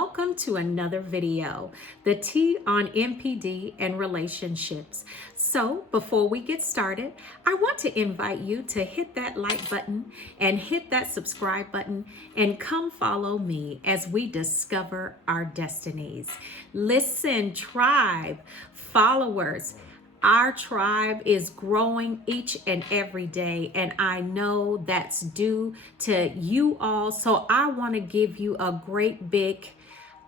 welcome to another video, the T on NPD and relationships. So before we get started, I want to invite you to hit that like button and hit that subscribe button and come follow me as we discover our destinies. Listen, tribe, followers, our tribe is growing each and every day, and I know that's due to you all. So I want to give you a great big,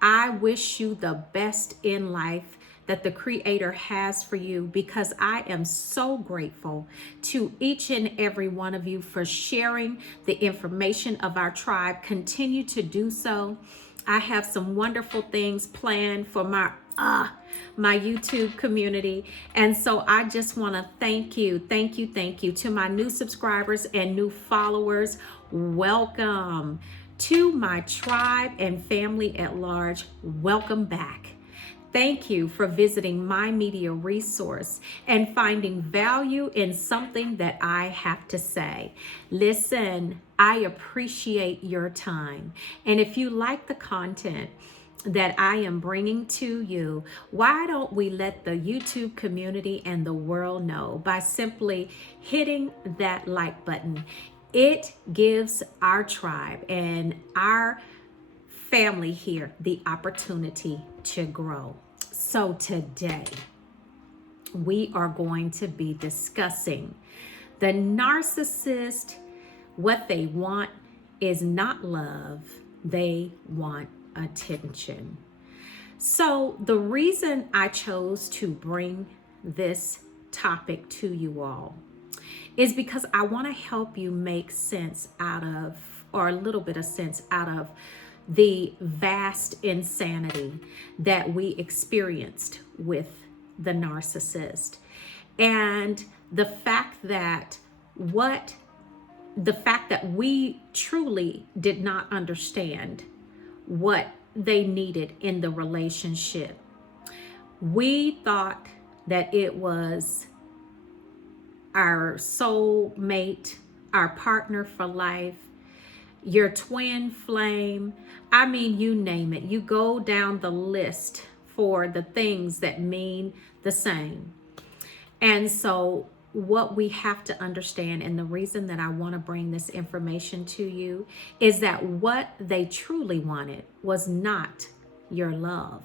I wish you the best in life that the Creator has for you, because I am so grateful to each and every one of you for sharing the information of our tribe. Continue to do so. I have some wonderful things planned for my YouTube community. And so I just want to thank you to my new subscribers and new followers. Welcome to my tribe and family at large. Welcome back. Thank you for visiting my media resource and finding value in something that I have to say. Listen, I appreciate your time. And if you like the content that I am bringing to you, why don't we let the YouTube community and the world know by simply hitting that like button? It gives our tribe and our family here the opportunity to grow. So today we are going to be discussing the narcissist. What they want is not love, they want attention. So the reason I chose to bring this topic to you all is because I want to help you make sense out of, or a little bit of sense out of, the vast insanity that we experienced with the narcissist, and the fact that we truly did not understand what they needed in the relationship. We thought that it was our soul mate, our partner for life, your twin flame. I mean, you name it. You go down the list for the things that mean the same. And so what we have to understand, and the reason that I want to bring this information to you, is that what they truly wanted was not your love.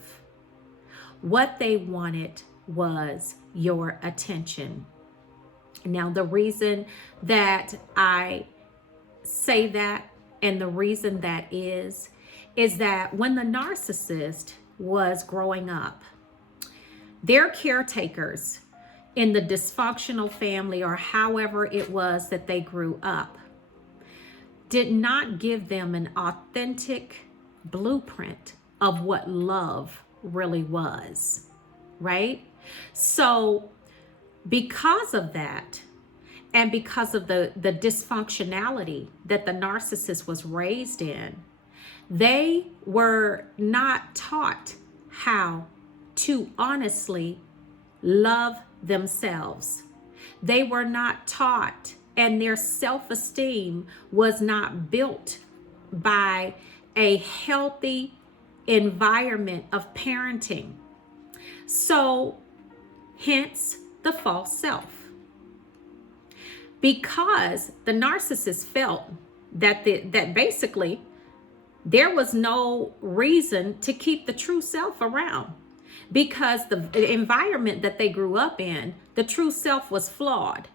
What they wanted was your attention. Now, the reason that I say that, and the reason that is that when the narcissist was growing up, their caretakers in the dysfunctional family, or however it was that they grew up, did not give them an authentic blueprint of what love really was, right? So because of that, and because of the dysfunctionality that the narcissist was raised in, they were not taught how to honestly love themselves. They were not taught, and their self-esteem was not built by a healthy environment of parenting. So, hence the false self. Because the narcissist felt that basically there was no reason to keep the true self around, because the environment that they grew up in, the true self was flawed.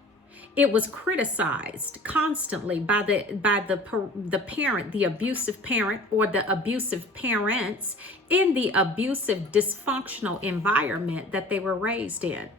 It was criticized constantly by the parent, the abusive parent, or the abusive parents in the abusive, dysfunctional environment that they were raised in.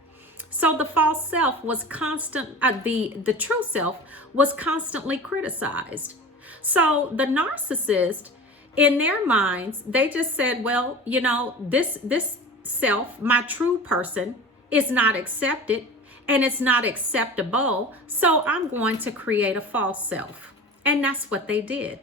So the false self was the true self was constantly criticized. So the narcissist, in their minds, they just said, well, you know, this self, my true person, is not accepted and it's not acceptable. So I'm going to create a false self. And that's what they did.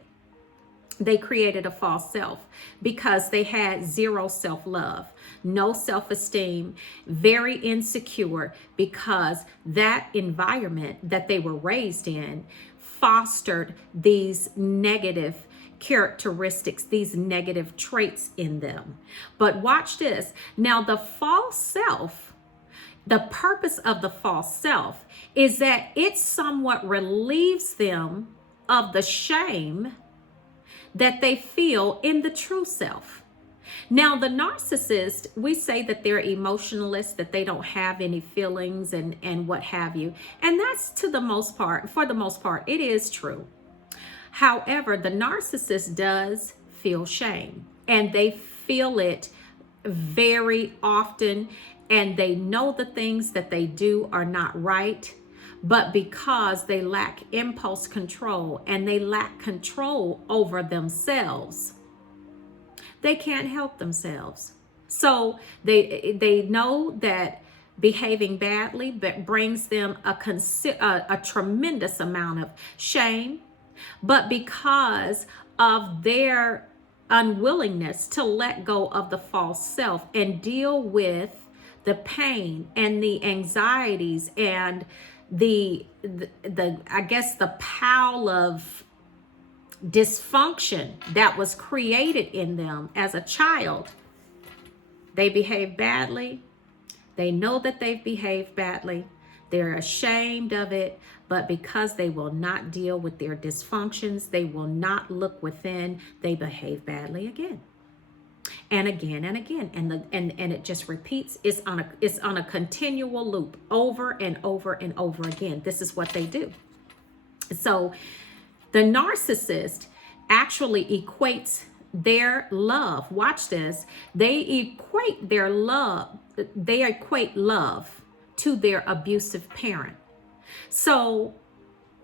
They created a false self because they had zero self-love, no self-esteem, very insecure, because that environment that they were raised in fostered these negative characteristics, these negative traits in them. But watch this. Now, the false self, the purpose of the false self is that it somewhat relieves them of the shame that they feel in the true self. Now, the narcissist, we say that they're emotionless, that they don't have any feelings and what have you. And that's for the most part, it is true. However, the narcissist does feel shame, and they feel it very often, and they know the things that they do are not right, but because they lack impulse control and they lack control over themselves, they can't help themselves. So they know that behaving badly brings them a tremendous amount of shame, but because of their unwillingness to let go of the false self and deal with the pain and the anxieties and the I guess the pile of dysfunction that was created in them as a child, they behave badly. They know that they've behaved badly. They're ashamed of it, but because they will not deal with their dysfunctions, they will not look within, they behave badly again. And again and again, and it just repeats. It's on a continual loop, over and over and over again. This is what they do. So the narcissist actually equates their love. Watch this. They equate love to their abusive parent. So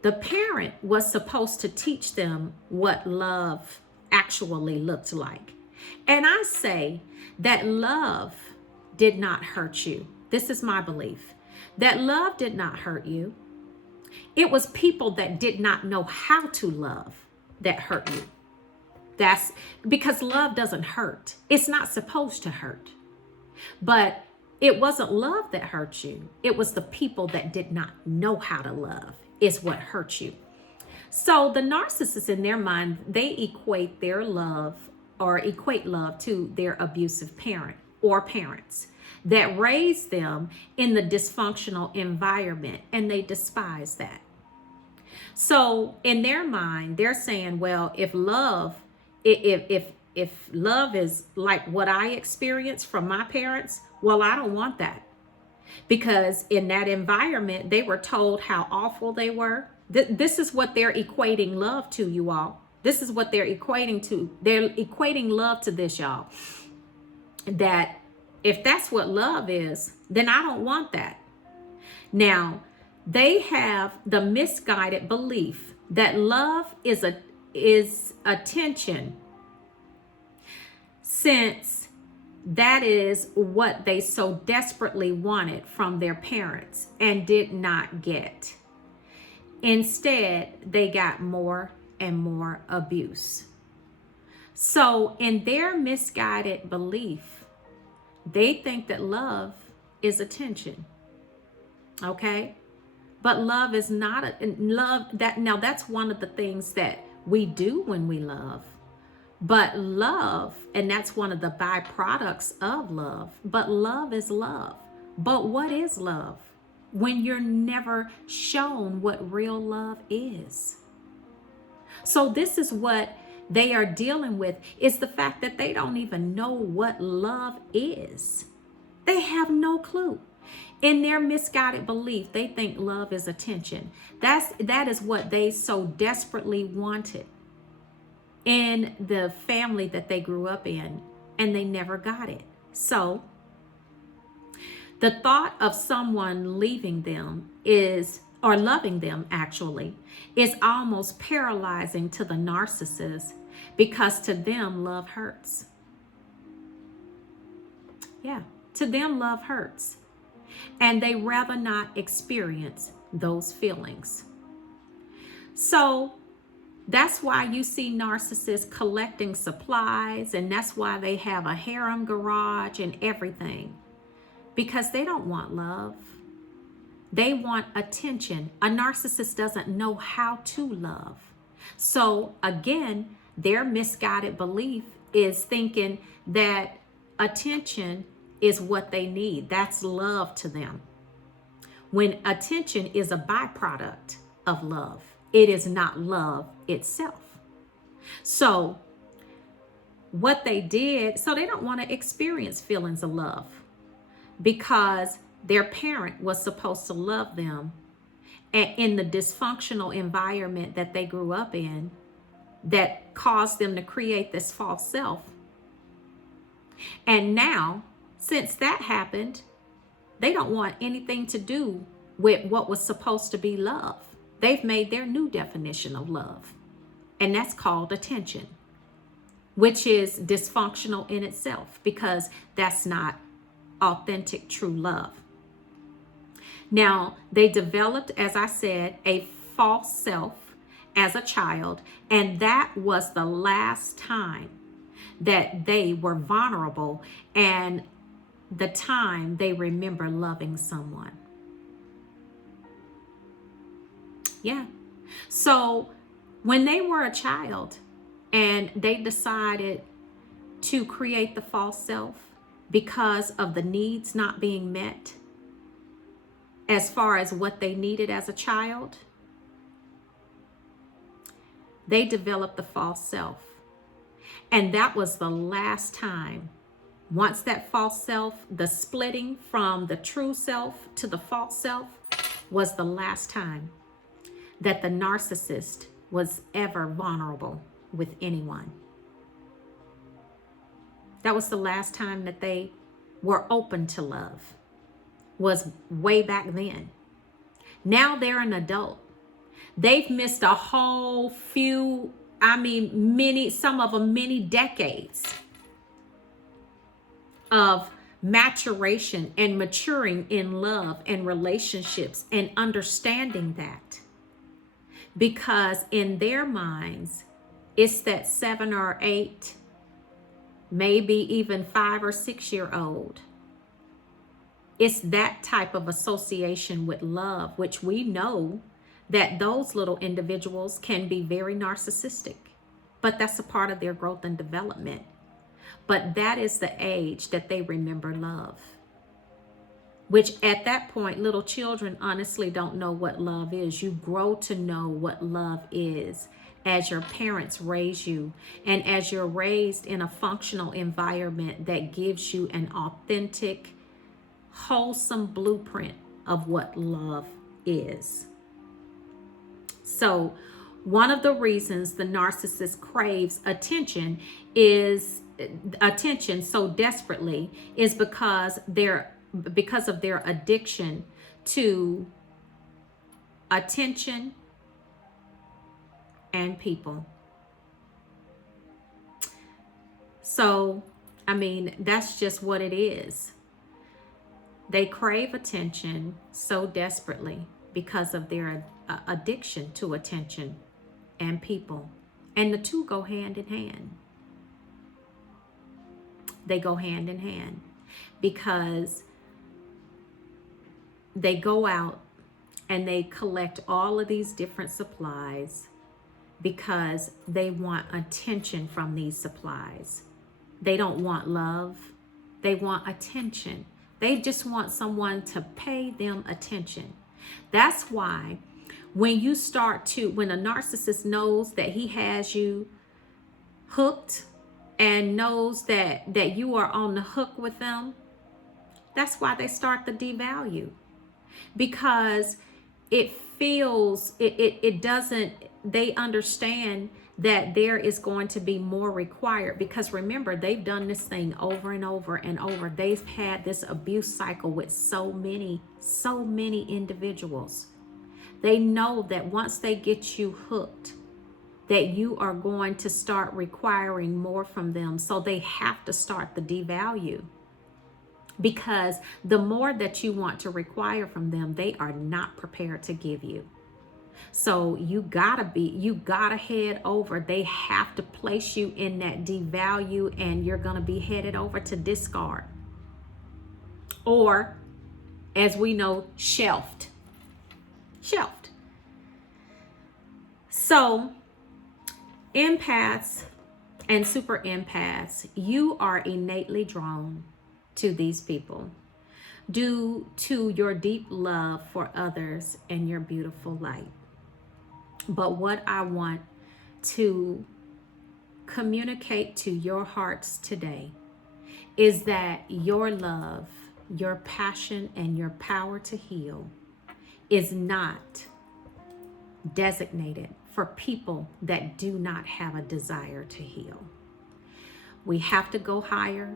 the parent was supposed to teach them what love actually looked like. And I say that love did not hurt you. This is my belief. That love did not hurt you. It was people that did not know how to love that hurt you. That's because love doesn't hurt. It's not supposed to hurt. But it wasn't love that hurt you. It was the people that did not know how to love is what hurt you. So the narcissists in their mind, they equate love to their abusive parent or parents that raised them in the dysfunctional environment, and they despise that. So in their mind, they're saying, well, if love is like what I experienced from my parents, well, I don't want that. Because in that environment, they were told how awful they were. This is what they're equating love to, you all. This is what they're equating to. They're equating love to this, y'all. That if that's what love is, then I don't want that. Now, they have the misguided belief that love is attention, since that is what they so desperately wanted from their parents and did not get. Instead, they got more and more abuse. So in their misguided belief, they think that love is attention. Okay? But love is not that's one of the things that we do when we love. But love, and that's one of the byproducts of love, but love is love. But what is love when you're never shown what real love is? So this is what they are dealing with, is the fact that they don't even know what love is. They have no clue. In their misguided belief, they think love is attention. That is what they so desperately wanted in the family that they grew up in, and they never got it. So the thought of someone leaving them or loving them actually, is almost paralyzing to the narcissist, because to them, love hurts. Yeah, to them, love hurts. And they rather not experience those feelings. So that's why you see narcissists collecting supplies, and that's why they have a harem garage and everything, because they don't want love. They want attention. A narcissist doesn't know how to love. So again, their misguided belief is thinking that attention is what they need. That's love to them. When attention is a byproduct of love, it is not love itself. So what they did, so they don't want to experience feelings of love because their parent was supposed to love them, and in the dysfunctional environment that they grew up in that caused them to create this false self. And now, since that happened, they don't want anything to do with what was supposed to be love. They've made their new definition of love, and that's called attention, which is dysfunctional in itself because that's not authentic, true love. Now, they developed, as I said, a false self as a child, and that was the last time that they were vulnerable and the time they remember loving someone. Yeah. So when they were a child and they decided to create the false self because of the needs not being met as far as what they needed as a child, they developed the false self. And that was the last time. Once that false self, the splitting from the true self to the false self, was the last time that the narcissist was ever vulnerable with anyone. That was the last time that they were open to love, was way back then. Now they're an adult. They've missed a whole few, some of them many decades of maturation and maturing in love and relationships and understanding that. Because in their minds, it's that 7 or 8, maybe even 5 or 6 year old. It's that type of association with love, which we know that those little individuals can be very narcissistic, but that's a part of their growth and development. But that is the age that they remember love, which at that point, little children honestly don't know what love is. You grow to know what love is as your parents raise you and as you're raised in a functional environment that gives you an authentic, wholesome blueprint of what love is. So one of the reasons the narcissist craves attention so desperately is because of their addiction to attention and people. So, that's just what it is. They crave attention so desperately because of their addiction to attention and people. And the two go hand in hand. They go hand in hand because they go out and they collect all of these different supplies because they want attention from these supplies. They don't want love. They want attention. They just want someone to pay them attention. That's why when a narcissist knows that he has you hooked and knows that you are on the hook with them, that's why they start the devalue. Because they understand that there is going to be more required. Because remember, they've done this thing over and over and over. They've had this abuse cycle with so many individuals. They know that once they get you hooked, that you are going to start requiring more from them. So they have to start the devalue. Because the more that you want to require from them, they are not prepared to give you. So you gotta head over. They have to place you in that devalue, and you're gonna be headed over to discard. Or, as we know, shelved. So empaths and super empaths, you are innately drawn to these people due to your deep love for others and your beautiful light. But what I want to communicate to your hearts today is that your love, your passion, and your power to heal is not designated for people that do not have a desire to heal. We have to go higher.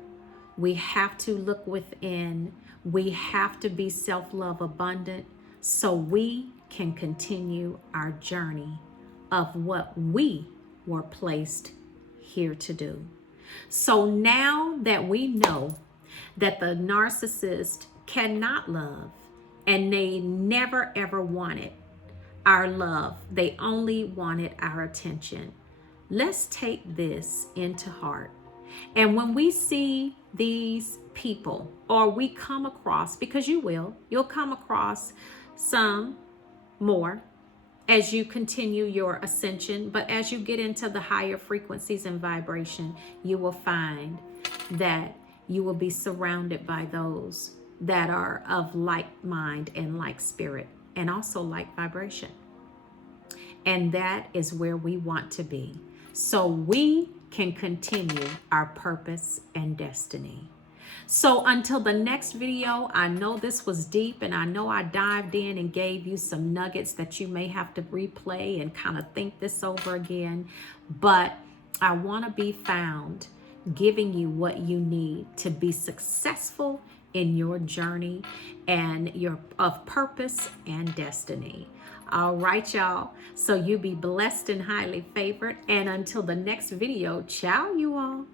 We have to look within. We have to be self-love abundant so we can continue our journey of what we were placed here to do. So now that we know that the narcissist cannot love and they never ever wanted our love, they only wanted our attention. Let's take this into heart. And when we see these people, or we come across, because you'll come across some more as you continue your ascension, but as you get into the higher frequencies and vibration, you will find that you will be surrounded by those that are of like mind and like spirit, and also like vibration. And that is where we want to be, so we can continue our purpose and destiny. So until the next video, I know this was deep, and I know I dived in and gave you some nuggets that you may have to replay and kind of think this over again. But I want to be found giving you what you need to be successful in your journey and your of purpose and destiny. All right, y'all. So you be blessed and highly favored. And until the next video, ciao, you all.